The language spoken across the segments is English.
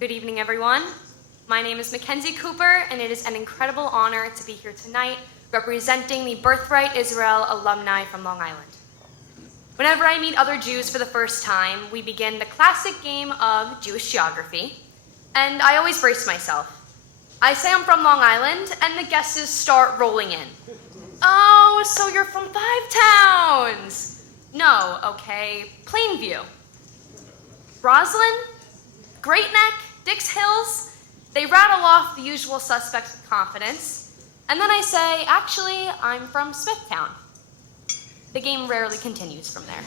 Good evening, everyone. My name is Mackenzie Cooper, and it is an incredible honor to be here tonight representing the Birthright Israel alumni from Long Island. Whenever I meet other Jews for the first time, we begin the classic game of Jewish geography, and I always brace myself. I say I'm from Long Island, and the guesses start rolling in. Oh, so you're from 5 towns. No, okay, Plainview. Roslyn, Great Neck, Dix Hills, they rattle off the usual suspects with confidence, and then I say, actually, I'm from Smithtown. The game rarely continues from there.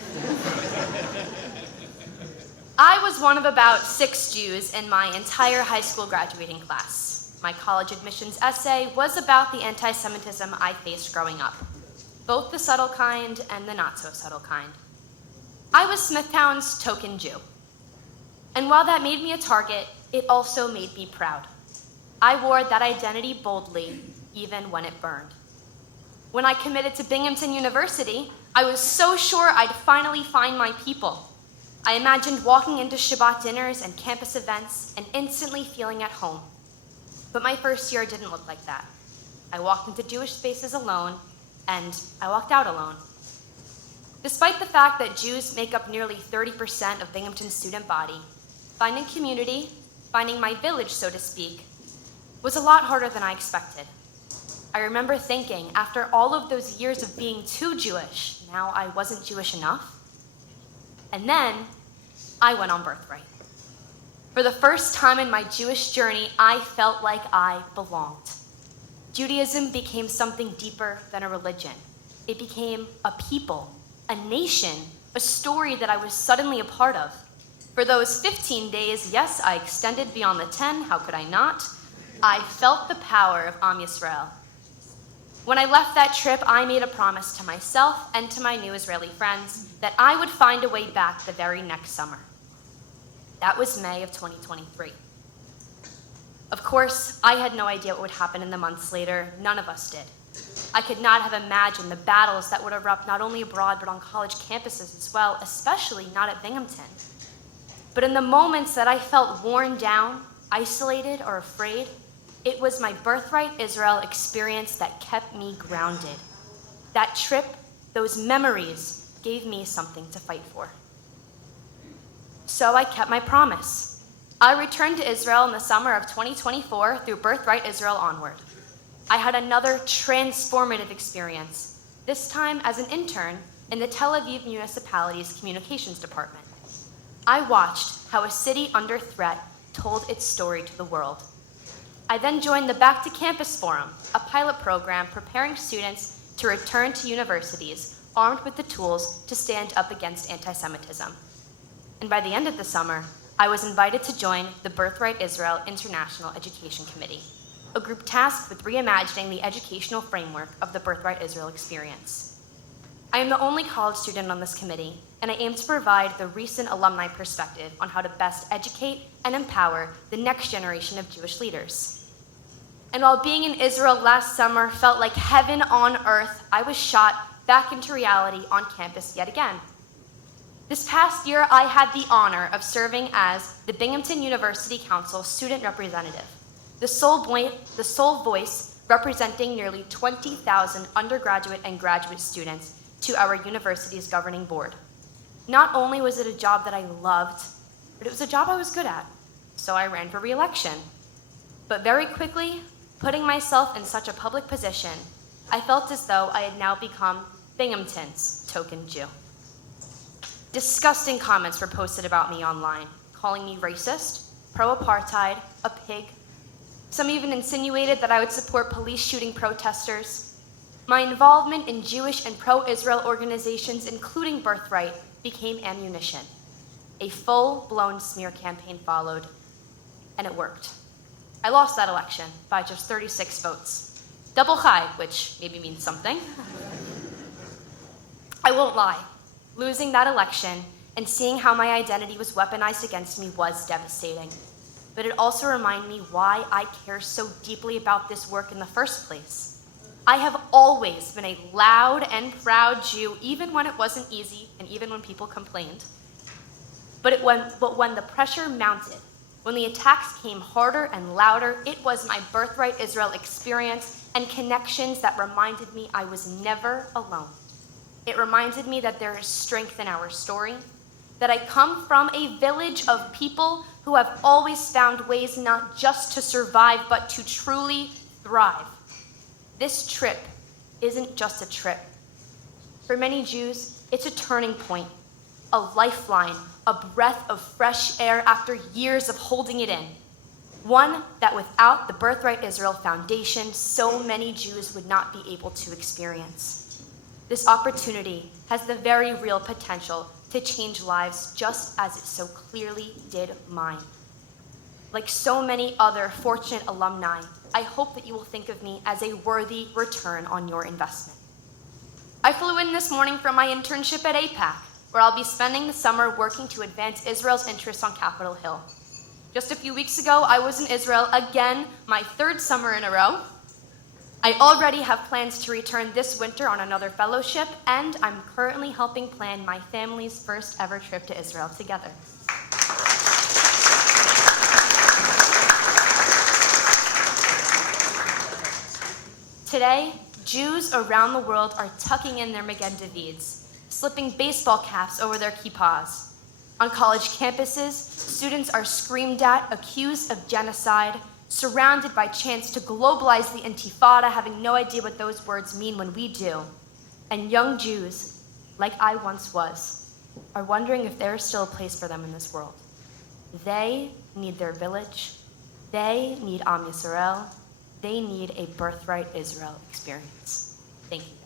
I was one of about 6 Jews in my entire high school graduating class. My college admissions essay was about the anti-Semitism I faced growing up, both the subtle kind and the not-so-subtle kind. I was Smithtown's token Jew. And while that made me a target, it also made me proud. I wore that identity boldly, even when it burned. When I committed to Binghamton University, I was so sure I'd finally find my people. I imagined walking into Shabbat dinners and campus events and instantly feeling at home. But my first year didn't look like that. I walked into Jewish spaces alone, and I walked out alone. Despite the fact that Jews make up nearly 30% of Binghamton's student body, finding community, finding my village, so to speak, was a lot harder than I expected. I remember thinking, after all of those years of being too Jewish, now I wasn't Jewish enough. And then I went on Birthright. For the first time in my Jewish journey, I felt like I belonged. Judaism became something deeper than a religion. It became a people, a nation, a story that I was suddenly a part of. For those 15 days, yes, I extended beyond the 10, how could I not? I felt the power of Am Yisrael. When I left that trip, I made a promise to myself and to my new Israeli friends that I would find a way back the very next summer. That was May of 2023. Of course, I had no idea what would happen in the months later. None of us did. I could not have imagined the battles that would erupt not only abroad, but on college campuses as well, especially not at Binghamton. But in the moments that I felt worn down, isolated, or afraid, it was my Birthright Israel experience that kept me grounded. That trip, those memories, gave me something to fight for. So I kept my promise. I returned to Israel in the summer of 2024 through Birthright Israel Onward. I had another transformative experience, this time as an intern in the Tel Aviv municipality's communications department. I watched how a city under threat told its story to the world. I then joined the Back to Campus Forum, a pilot program preparing students to return to universities armed with the tools to stand up against anti-Semitism. And by the end of the summer, I was invited to join the Birthright Israel International Education Committee, a group tasked with reimagining the educational framework of the Birthright Israel experience. I am the only college student on this committee, and I aim to provide the recent alumni perspective on how to best educate and empower the next generation of Jewish leaders. And while being in Israel last summer felt like heaven on earth, I was shot back into reality on campus yet again. This past year, I had the honor of serving as the Binghamton University Council student representative, the sole voice representing nearly 20,000 undergraduate and graduate students to our university's governing board. Not only was it a job that I loved, but it was a job I was good at, so I ran for re-election. But very quickly, putting myself in such a public position, I felt as though I had now become Binghamton's token Jew. Disgusting comments were posted about me online, calling me racist, pro-apartheid, a pig. Some even insinuated that I would support police shooting protesters. My involvement in Jewish and pro-Israel organizations, including Birthright, became ammunition. A full-blown smear campaign followed, and it worked. I lost that election by just 36 votes. Double high, which maybe means something. I won't lie. Losing that election and seeing how my identity was weaponized against me was devastating. But it also reminded me why I care so deeply about this work in the first place. I have always been a loud and proud Jew, even when it wasn't easy and even when people complained. But when the pressure mounted, When the attacks came harder and louder, it was my Birthright Israel experience and connections that reminded me I was never alone. It reminded me that there is strength in our story, that I come from a village of people who have always found ways not just to survive, but to truly thrive. This trip isn't just a trip. For many Jews, it's a turning point, a lifeline, a breath of fresh air after years of holding it in. One that without the Birthright Israel Foundation, so many Jews would not be able to experience. This opportunity has the very real potential to change lives just as it so clearly did mine. Like so many other fortunate alumni, I hope that you will think of me as a worthy return on your investment. I flew in this morning from my internship at APAC, where I'll be spending the summer working to advance Israel's interests on Capitol Hill. Just a few weeks ago, I was in Israel again, my third summer in a row. I already have plans to return this winter on another fellowship, and I'm currently helping plan my family's first ever trip to Israel together. Today, Jews around the world are tucking in their Magen Davids, slipping baseball caps over their kippas. On college campuses, students are screamed at, accused of genocide, surrounded by chants to globalize the Intifada, having no idea what those words mean when we do. And young Jews, like I once was, are wondering if there is still a place for them in this world. They need their village. They need Am Yisrael. They need a Birthright Israel experience. Thank you.